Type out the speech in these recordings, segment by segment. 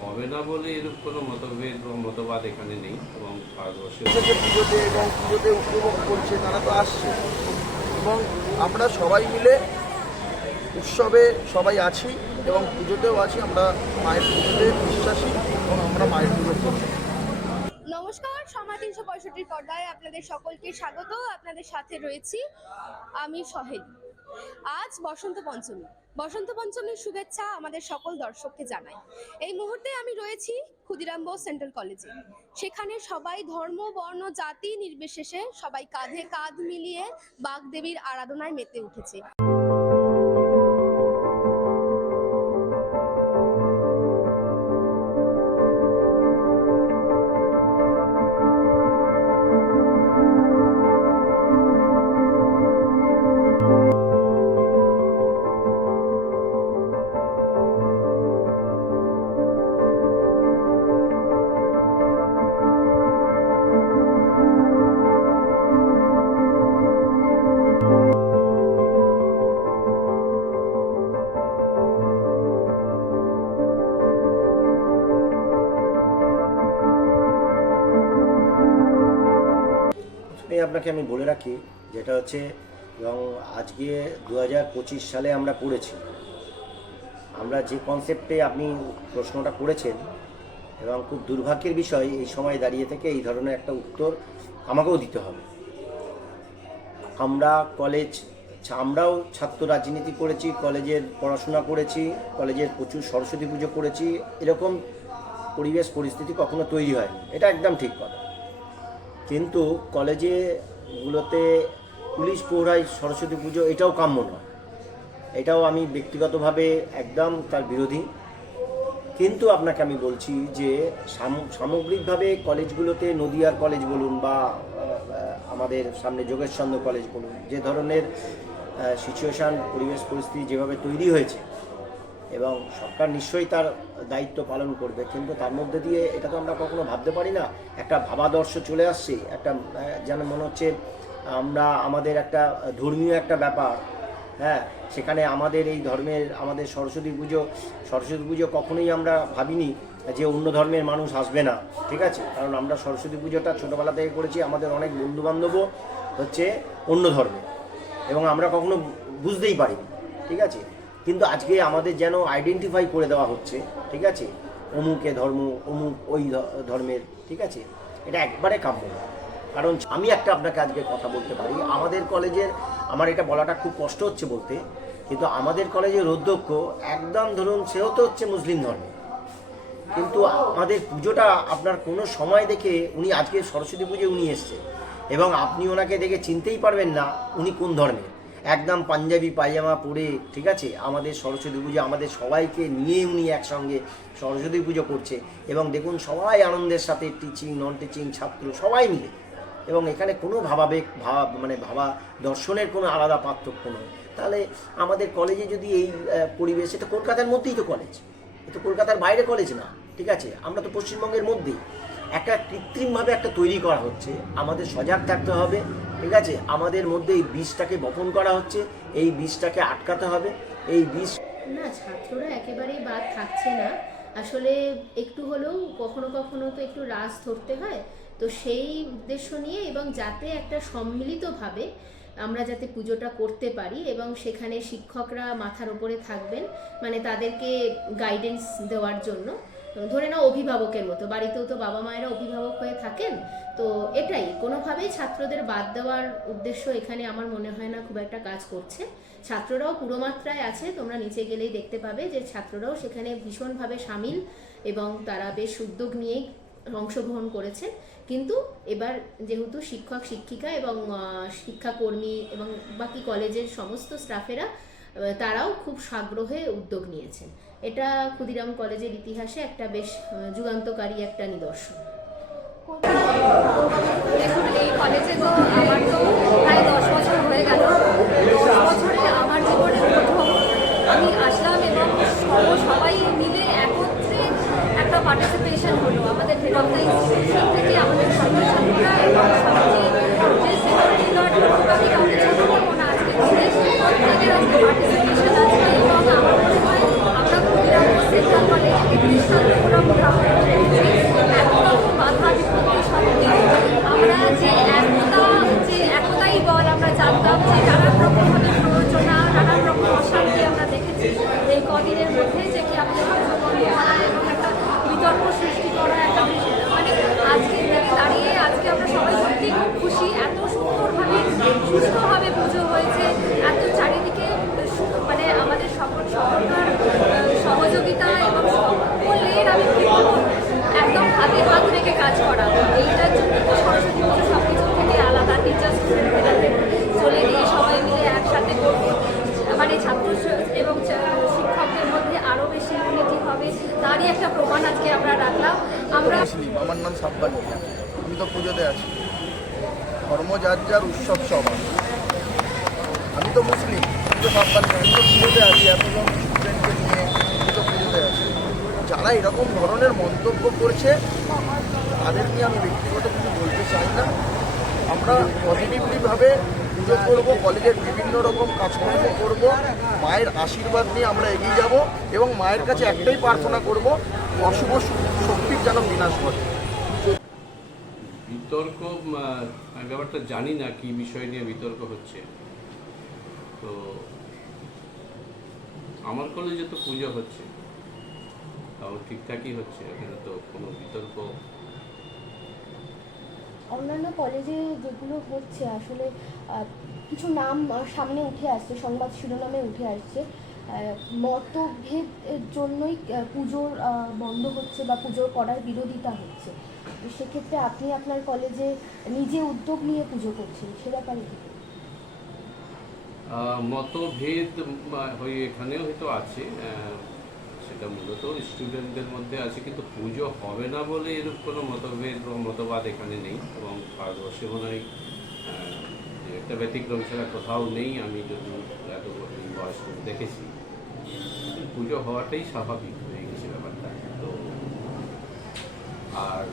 হবে না বলে এরূপ কোনো মতভেদ বা মতবাদ এখানে নেই এবং ভারতবর্ষে পুজোতে এবং পুজোতে উপভোগ করছে তারা তো আসছে। এবং আমরা সবাই মিলে উৎসবে সবাই আছি এবং পুজোতেও আছি আমরা মায়ের পুজোতে বিশ্বাসী এবং আমরা মায়ের পুজো করি নমস্কার সময় তিনশো পঁয়ষট্টির পর্দায় আপনাদের সকলকে স্বাগত। আপনাদের সাথে রয়েছি আমি সহেলি। আজ বসন্ত পঞ্চমী। বসন্ত পঞ্চমীর শুভেচ্ছা আমাদের সকল দর্শককে জানাই। এই মুহূর্তে আমি রয়েছি ক্ষুদিরাম বোস সেন্ট্রাল কলেজে। সেখানে সবাই ধর্ম, বর্ণ, জাতি নির্বিশেষে সবাই কাঁধে কাঁধ মিলিয়ে বাগদেবীর আরাধনায় মেতে উঠেছে। আপনাকে আমি বলে রাখি, যেটা হচ্ছে, এবং আজকে দু সালে আমরা পড়েছি। আমরা যে কনসেপ্টে আপনি প্রশ্নটা করেছেন, এবং খুব দুর্ভাগ্যের বিষয়, এই সময় দাঁড়িয়ে থেকে এই ধরনের একটা উত্তর আমাকেও দিতে হবে। আমরা কলেজ আমরাও ছাত্র রাজনীতি করেছি, কলেজের পড়াশোনা করেছি, কলেজের প্রচুর সরস্বতী পুজো করেছি, এরকম পরিবেশ, পরিস্থিতি কখনো তৈরি হয় এটা একদম ঠিক কথা। কিন্তু কলেজেগুলোতে পুলিশ প্রহরায় সরস্বতী পুজো এটাও কাম্য নয়। এটাও আমি ব্যক্তিগতভাবে একদম তার বিরোধী। কিন্তু আপনাকে আমি বলছি যে সাম- সামগ্রিকভাবে কলেজগুলোতে নদিয়ার কলেজ বলুন বা আমাদের সামনে যোগেশচন্দ্র কলেজ বলুন, যে ধরনের সিচুয়েশান পরিবেশ, পরিস্থিতি যেভাবে তৈরি হয়েছে এবং সরকার নিশ্চয়ই তার দায়িত্ব পালন করবে। কিন্তু তার মধ্যে দিয়ে এটা তো আমরা কখনো ভাবতে পারি না। একটা ভাবাদর্শ চলে আসছে, একটা যেন মনে হচ্ছে আমরা আমাদের একটা ধর্মীয় একটা ব্যাপার হ্যাঁ? সেখানে আমাদের এই ধর্মের, আমাদের সরস্বতী পুজো সরস্বতী পুজো কখনোই আমরা ভাবিনি যে অন্য ধর্মের মানুষ আসবে না, ঠিক আছে? কারণ আমরা সরস্বতী পুজোটা ছোটোবেলা থেকে করেছি, আমাদের অনেক বন্ধুবান্ধবও হচ্ছে অন্য ধর্মের এবং আমরা কখনো বুঝতেই পারিনি, ঠিক আছে? কিন্তু আজকে আমাদের যেন আইডেন্টিফাই করে দেওয়া হচ্ছে, ঠিক আছে? অমুকে ধর্ম, অমুক ওই ধর্মের, ঠিক আছে? এটা একবারে কাম্য না। কারণ আমি একটা আপনাকে আজকে কথা বলতে পারি, আমাদের কলেজের, আমার এটা বলাটা খুব কষ্ট হচ্ছে বলতে, কিন্তু আমাদের কলেজের অধ্যক্ষ একদম ধরুন সেও তো হচ্ছে মুসলিম ধর্মের কিন্তু আমাদের পুজোটা আপনার কোনো সময় দেখে উনি, আজকে সরস্বতী পুজো উনি এসছে এবং আপনি ওনাকে দেখে চিনতেই পারবেন না উনি কোন ধর্মের। একদম পাঞ্জাবি পায়জামা পরে, ঠিক আছে? আমাদের সরস্বতী পুজো, আমাদের সবাইকে নিয়ে উনি একসঙ্গে সরস্বতী পুজো করছে। এবং দেখুন, সবাই আনন্দের সাথে টিচিং নন টিচিং ছাত্র, সবাই মিলে। এবং এখানে কোনো ভাবাবেগ, ভাব মানে ভাবা, দর্শনের কোনো আলাদা পার্থক্য নয়। তাহলে আমাদের কলেজে যদি এই পরিবেশ, এটা কলকাতার মধ্যেই তো কলেজ এ তো কলকাতার বাইরে কলেজ না, ঠিক আছে? আমরা তো পশ্চিমবঙ্গের মধ্যেই। একটা কৃত্রিমভাবে একটা তৈরি করা হচ্ছে। আমাদের সজাগ থাকতে হবে, ঠিক আছে? আমাদের মধ্যে এই বীজটাকে বপন করা হচ্ছে, এই বীজটাকে আটকাতে হবে, এই বীজ না, ছাত্ররা একেবারেই বাদ থাকছে না। আসলে একটু হলেও কখনো কখনো তো একটু রাস ধরতে হয়। তো সেই উদ্দেশ্য নিয়ে এবং যাতে একটা সম্মিলিতভাবে আমরা যাতে পুজোটা করতে পারি এবং সেখানে শিক্ষকরা মাথার ওপরে থাকবেন মানে তাদেরকে গাইডেন্স দেওয়ার জন্য। ধরে নাও অভিভাবকের মতো, বাড়িতেও তো বাবা মায়েরা অভিভাবক হয়ে থাকেন, তো এটাই। কোনোভাবেই ছাত্রদের বাদ দেওয়ার উদ্দেশ্য এখানে আমার মনে হয় না খুব একটা কাজ করছে। ছাত্ররাও পুরো মাত্রায় আছে, তোমরা নিচে গেলেই দেখতে পাবে যে ছাত্ররাও সেখানে ভীষণভাবে সামিল এবং তারা বেশ উদ্যোগ নিয়েই অংশগ্রহণ করেছেন। কিন্তু এবার যেহেতু শিক্ষক, শিক্ষিকা এবং শিক্ষাকর্মী এবং বাকি কলেজের সমস্ত স্টাফেরা তারাও খুব সাগ্রহে উদ্যোগ নিয়েছেন। এটা ক্ষুদিরাম কলেজের ইতিহাসে একটা বেশ যুগান্তকারী একটা নিদর্শন। দেখুন, এই কলেজে তো আমার তো প্রায় দশ বছর হয়ে গেল। দশ বছরে আমার জীবনে প্রথম আমি আসলাম এবং সব- সবাই মিলে একত্রে একটা পার্টিসিপেশন হলো। আমাদের ইনস্টিটিউশন থেকে আমাদের এবং যে আমি কাউকে আজকে পার্টিসিপেশন আছে এবং আমার মনে হয় আমরা ক্ষুদিরাম সেন্ট্রাল কলেজ একত্রিশ সাল প্রোগ্রাম আমরা এত রকম বাধা বিপত্তি সত্ত্বেও আমরা যে একতা যে একতাই বল আমরা জানতাম যে নানান রকমভাবে প্ররোচনা নানান রকম অশান্তি আমরা দেখেছি এই কদিনের মধ্যে যে কি আপনি বন্ধ করা এবং একটা বিতর্ক সৃষ্টি করা একটা বিষয়। মানে আজকে দিনে দাঁড়িয়ে আজকে আমরা সবাই সত্যি খুব খুশি এত সুন্দরভাবে সুস্থভাবে পুজো হয়েছে এত চারিদিকে সু- মানে আমাদের সকল সকলকার আহ, সহযোগিতা এবং সকলের আমি কি বলব, একদম হাতে হাত রেখে কাজ করা এইটার জন্য তো সরস্বতী পুজো সব কিছু থেকে আলাদা টিচার স্টুডেন্টদের চলে গিয়ে সবাই মিলে একসাথে করব মানে ছাত্র এবং চা- শিক্ষকদের মধ্যে আরও বেশি ইউনিটি হবে একটা প্রমাণ আজকে আমরা রাখলাম। আমরা আমার নাম সাব্বান আমি তো পুজোতে আছি। ধর্ম যার যার উৎসব সবার আমি তো মুসলিম। আমি তো সাব্বান আমি তো পুজোতে আছি। এতজন স্টুডেন্টকে নিয়ে আমি তো পুজোতে আছি। যারা এরকম ধরনের মন্তব্য করছে, তাদের নিয়ে আমি ব্যক্তিগত কিছু বলতে চাই না। আমরা পজিটিভলিভাবে পুজো করব কলেজের বিভিন্ন রকম কাজকর্ম করব, মায়ের আশীর্বাদ নিয়ে আমরা এগিয়ে যাব এবং মায়ের কাছে একটাই প্রার্থনা করব, অশুভ শক্তির যেন বিনাশ ঘটে। বিতর্ক ব্যাপারটা জানি না কি বিষয় নিয়ে বিতর্ক হচ্ছে। তো আমার কলেজে তো পুজো হচ্ছে। তাও ঠিকঠাকই হচ্ছে, এখানে তো কোনো বিতর্ক অন্যান্য কলেজে যেগুলো হচ্ছে আসলে কিছু নাম সামনে উঠে আসছে, সংবাদ শিরোনামে উঠে আসছে। মতভেদ জন্যই পুজোর বন্ধ হচ্ছে বা পুজো করার বিরোধিতা হচ্ছে। তো সেক্ষেত্রে আপনি আপনার কলেজে নিজে উদ্যোগ নিয়ে পুজো করছেন, সে ব্যাপারে মতভেদ এখানেও হয়তো আছে। সেটা মূলত স্টুডেন্টদের মধ্যে আছে, কিন্তু পুজো হবে না বলে এরকম কোনো মতভেদ মতবাদ এখানে নেই এবং ভারতবর্ষে মনে হয় একটা ব্যতিক্রম ছাড়া কোথাও নেই, আমি যদি এত বয়স দেখেছি। পুজো হওয়াটাই স্বাভাবিক হয়ে গেছে ব্যাপারটা। তো আর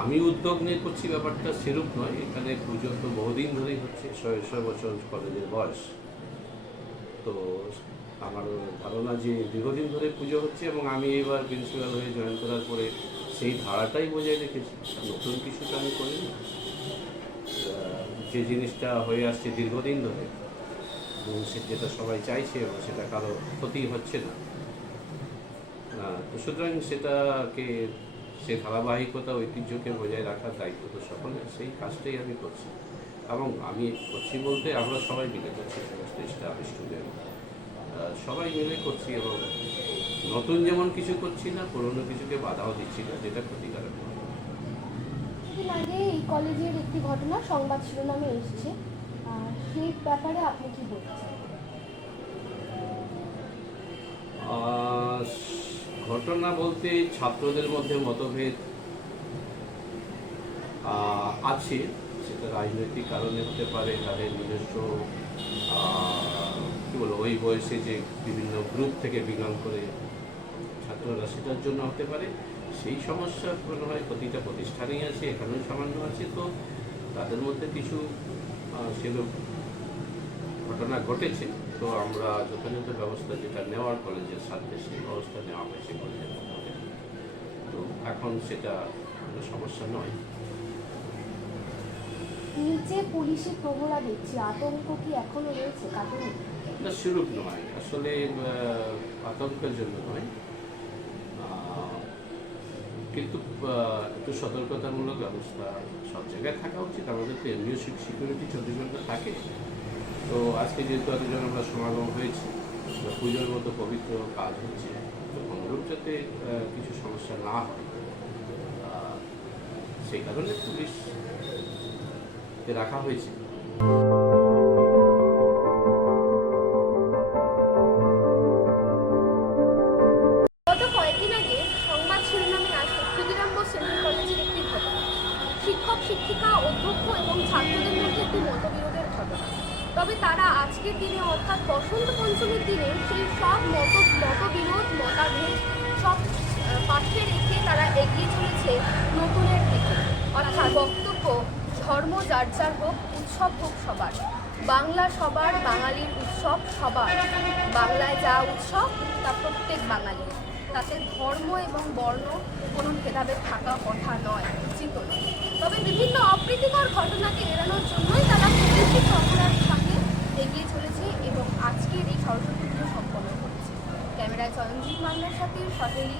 আমি উদ্যোগ নিয়ে করছি ব্যাপারটা সেরূপ নয়। এখানে পুজো তো বহুদিন ধরেই হচ্ছে, ছয় ছয় বছর কলেজের বয়স। তো আমার ধারণা যে দীর্ঘদিন ধরে পুজো হচ্ছে এবং আমি এবার প্রিন্সিপাল হয়ে জয়েন করার পরে সেই ধারাটাই বজায় রেখেছি। নতুন কিছু তো আমি করিনি আহ, যে জিনিসটা হয়ে আসছে দীর্ঘদিন ধরে এবং যেটা সবাই চাইছে এবং সেটা কারও ক্ষতি হচ্ছে না। তো সুতরাং সেটাকে সে ধারাবাহিকতা ঐতিহ্যকে বজায় রাখার দায়িত্ব তো সকলের সেই কাজটাই আমি করছি। এবং আমি করছি বলতে আমরা সবাই মিলে করছি সমস্ত স্টাফ স্টুডেন্ট। সবাই মিলে করছি এবং নতুন যেমন কিছু করছি না পুরনো কিছুকে বাধাও দিচ্ছি না যেটা ক্ষতিকারক আগে এই কলেজের একটি ঘটনা সংবাদ শিরোনামে এসছে। সেই ব্যাপারে আপনি কি বলছেন? ঘটনা বলতে ছাত্রদের মধ্যে মতভেদ আছে। সেটা রাজনৈতিক কারণে হতে পারে তাদের নিজস্ব কি বলব, ওই বয়সে যে বিভিন্ন গ্রুপ থেকে বিলং করে ছাত্ররা সেটার জন্য হতে পারে। সেই সমস্যা মনে হয় প্রতিটা প্রতিষ্ঠানেই আছে, এখানেও সামান্য আছে। তো তাদের মধ্যে কিছু সেরূপ ঘটনা ঘটেছে। তো আমরা যথাযথ ব্যবস্থা যেটা নেওয়ার কলেজের স্বার্থে সেই ব্যবস্থা নেওয়া হয়েছে কলেজের তো এখন সেটা কোনো সমস্যা নয়। নিচে পুলিশের প্রহরা দেখছি। আতঙ্ক কি এখনও রয়েছে? কাটেনি না সেরূপ নয়, আসলে আতঙ্কের জন্য নয়। কিন্তু একটু সতর্কতামূলক ব্যবস্থা সব জায়গায় থাকা উচিত। আমাদের তো এমনিও সিকিউরিটি চব্বিশ থাকে। তো আজকে যেহেতু এতজন আমরা সমাগম হয়েছি পুজোর মতো পবিত্র কাজ হচ্ছে, তো অনুরূপ যাতে কিছু সমস্যা না হয় সেই কারণে পুলিশকে রাখা হয়েছে। আজকের দিনে অর্থাৎ বসন্ত পঞ্চমীর দিনে সেই সব মত, মতবিরোধ, মতাভেদ সব পাশে রেখে তারা এগিয়ে চলেছে নতুনের দিকে। অর্থাৎ বক্তব্য, ধর্ম যার যার হোক, উৎসব হোক সবার। বাংলা সবার, বাঙালির উৎসব সবার। বাংলায় যা উৎসব, তা প্রত্যেক বাঙালির। তাতে ধর্ম এবং বর্ণ কোনো ভেদাভেদ থাকা কথা নয়, উচিত তবে বিভিন্ন অপ্রীতিকর ঘটনাকে এড়ানোর জন্যই তারা পুলিশি চক্রার সামনে এগিয়ে চলেছে এবং আজকের এই সরস্বতী মান্নার সাথে সহেলি।